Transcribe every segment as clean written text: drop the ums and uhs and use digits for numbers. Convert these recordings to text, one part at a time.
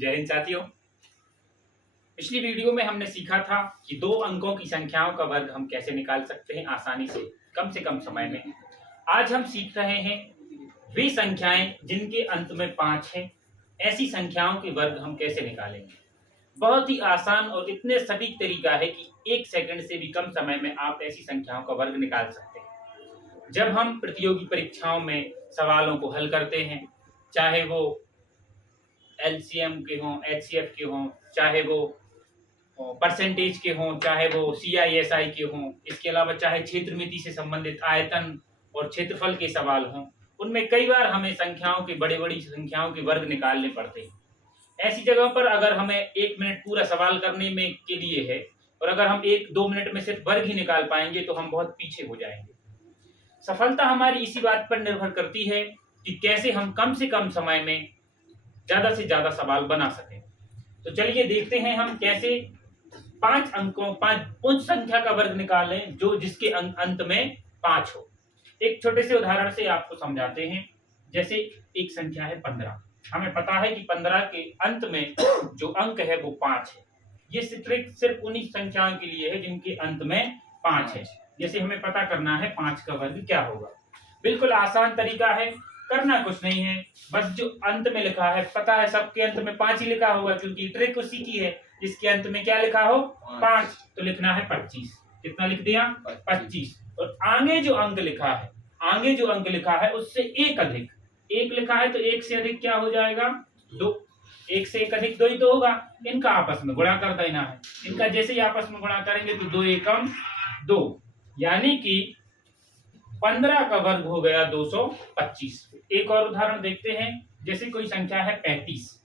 जय हिंद साथियों। पिछली वीडियो में हमने सीखा था कि दो अंकों की संख्याओं का वर्ग हम कैसे निकाल सकते हैं आसानी से कम समय में। आज हम सीख रहे हैं वे संख्याएं जिनके अंत में 5 है, ऐसी संख्याओं के वर्ग हम कैसे निकालेंगे। बहुत ही आसान और इतने सटीक तरीका है कि 1 सेकंड से भी कम समय में आप ऐसी संख्याओं का वर्ग निकाल सकते हैं। जब हम प्रतियोगी परीक्षाओं में सवालों को हल करते हैं, चाहे वो एलसीएम के हों, एचसीएफ के हों, चाहे वो परसेंटेज के हों, चाहे वो सीआईएसआई के हों, इसके अलावा चाहे क्षेत्र मिति से संबंधित आयतन और क्षेत्रफल के सवाल हों, उनमें कई बार हमें संख्याओं की बड़ी संख्याओं के वर्ग निकालने पड़ते हैं। ऐसी जगह पर अगर हमें 1 मिनट पूरा सवाल करने में के लिए है और अगर हम 1-2 मिनट में सिर्फ वर्ग ही निकाल पाएंगे तो हम बहुत पीछे हो जाएंगे। सफलता हमारी इसी बात पर निर्भर करती है कि कैसे हम कम से कम समय में ज्यादा से ज्यादा सवाल बना सकें। तो चलिए देखते हैं हम कैसे 5 उन संख्या का वर्ग निकालें जो जिसके अंत में 5 हो। एक छोटे से उदाहरण से आपको समझाते हैं। जैसे एक संख्या है 15। हमें पता है कि 15 के अंत में जो अंक है वो 5 है। ये ट्रिक सिर्फ उन्हीं संख्याओं के लिए है जिनके अंत में 5 है। जैसे हमें पता करना है 5 का वर्ग क्या होगा। बिल्कुल आसान तरीका है, करना कुछ नहीं है, बस जो अंत में लिखा है, पता है सबके अंत में 5 ही लिखा होगा क्योंकि ट्रिक उसी की है। जिसके अंत में क्या लिखा हो 5, तो लिखना है 25। कितना लिख दिया 25। और आगे जो अंक लिखा है उससे एक अधिक, एक लिखा है तो एक से अधिक क्या हो जाएगा 2। एक से एक अधिक 2 ही तो होगा। इनका आपस में गुणा कर देना है। इनका जैसे ही आपस में गुणा करेंगे तो 2 एकम 2, यानी कि 15 का वर्ग हो गया 225। एक और उदाहरण देखते हैं। जैसे कोई संख्या है 35।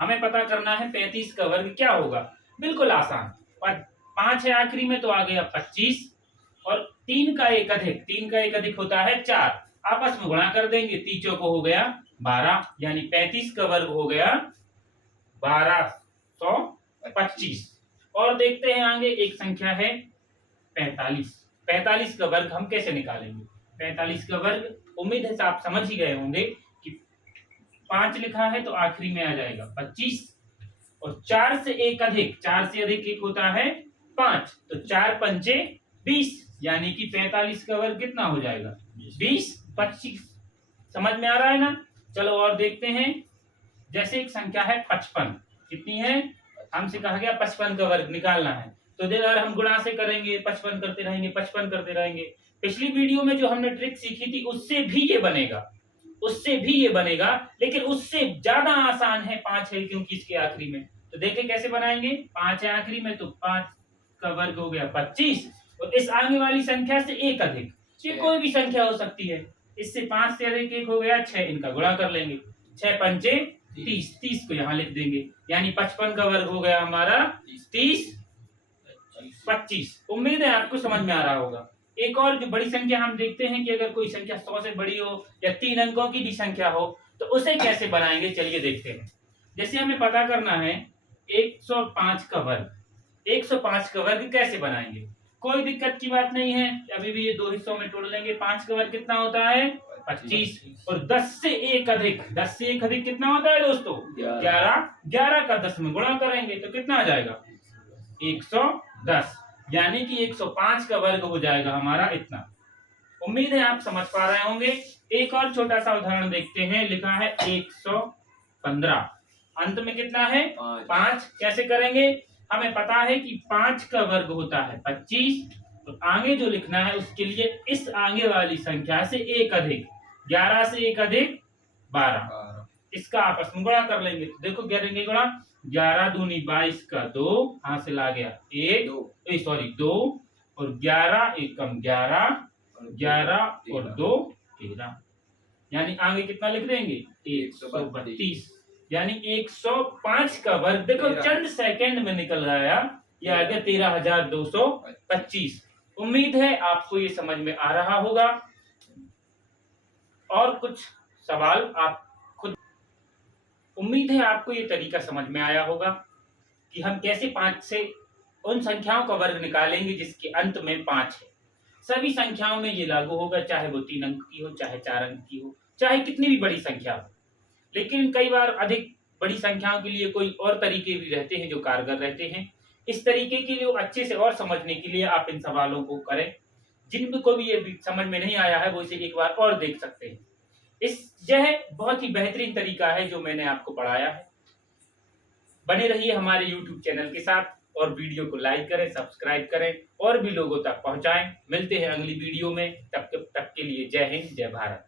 हमें पता करना है 35 का वर्ग क्या होगा। बिल्कुल आसान, और 5 है आखिरी में तो आ गया 25 और 3 का एक अधिक होता है 4। आपस में गुणा कर देंगे, तीचों को हो गया 12, यानी 35 का वर्ग हो गया 1225। और देखते हैं आगे एक संख्या है 45। 45 का वर्ग हम कैसे निकालेंगे। 45 का वर्ग उम्मीद है आप समझ ही गए होंगे कि 5 लिखा है तो आखिरी में आ जाएगा 25 और 4 से अधिक एक होता है 5, तो 4 पंचे 20, यानी कि 45 का वर्ग कितना हो जाएगा 20 25। समझ में आ रहा है ना। चलो और देखते हैं। जैसे एक संख्या है 55। कितनी है, हमसे कहा गया 55 का वर्ग निकालना है, तो अगर हम गुणा से करेंगे 55 करते रहेंगे। पिछली वीडियो में जो हमने ट्रिक सीखी थी उससे भी ये बनेगा, लेकिन उससे ज्यादा आसान है 5 है क्योंकि इसके आखिरी में। तो देखें कैसे बनाएंगे। 5 है आखिरी में तो 5 का वर्ग हो गया 25 और इस आगे वाली संख्या से एक अधिक, ये कोई भी संख्या हो सकती है। इससे 5 से अधिक एक हो गया 6, इनका गुणा कर लेंगे। 6 पंचे 30, 30 को यहाँ लिख देंगे, यानी 55 का वर्ग हो गया हमारा 30 25। उम्मीद है आपको समझ में आ रहा होगा। एक और जो बड़ी संख्या हम देखते हैं कि अगर कोई संख्या 100 से बड़ी हो या 3 अंकों की भी संख्या हो तो उसे कैसे बनाएंगे, चलिए देखते हैं। जैसे हमें पता करना है 105 का वर्ग। 105 का वर्ग कैसे बनाएंगे, कोई दिक्कत की बात नहीं है। अभी भी ये 2 हिस्सों में तोड़ लेंगे। 5 का वर्ग कितना होता है 25 और 10 से एक अधिक कितना होता है दोस्तों 11। 11 का 10 में गुणा करेंगे तो कितना आ जाएगा 110, यानी कि 105 का वर्ग हो जाएगा हमारा इतना। उम्मीद है आप समझ पा रहे होंगे। एक और छोटा सा उदाहरण देखते हैं। लिखा है 115, अंत में कितना है 5। कैसे करेंगे, हमें पता है कि 5 का वर्ग होता है 25, तो आगे जो लिखना है उसके लिए इस आगे वाली संख्या से एक अधिक, 11 से एक अधिक 12, इसका आपस में गुणा कर लेंगे। तो देखो करेंगे गुणा, 11 दूनी 22 का 2, हासिल आ गया 2 और 11 एकम 11 और 2 13, यानी आगे कितना लिख देंगे 132, यानी 105 का वर्ग देखो चंद सेकंड में निकल आया। यह आ गया 13,225। उम्मीद है आपको ये समझ में आ रहा होगा। और कुछ सवाल आप खुद, उम्मीद है आपको ये तरीका समझ में आया होगा कि हम कैसे 5 से उन संख्याओं का वर्ग निकालेंगे जिसके अंत में 5 है। सभी संख्याओं में ये लागू होगा, चाहे वो 3 अंक की हो, चाहे 4 अंक की हो, चाहे कितनी भी बड़ी संख्या हो। लेकिन कई बार अधिक बड़ी संख्याओं के लिए कोई और तरीके भी रहते हैं जो कारगर रहते हैं। इस तरीके के लिए अच्छे से और समझने के लिए आप इन सवालों को करें। जिनको भी ये समझ में नहीं आया है वो इसे एक बार और देख सकते हैं। यह बहुत ही बेहतरीन तरीका है जो मैंने आपको पढ़ाया है। बने रहिए हमारे YouTube चैनल के साथ और वीडियो को लाइक करें, सब्सक्राइब करें और भी लोगों तक पहुंचाएं। मिलते हैं अगली वीडियो में, तब तक के लिए जय हिंद, जय भारत।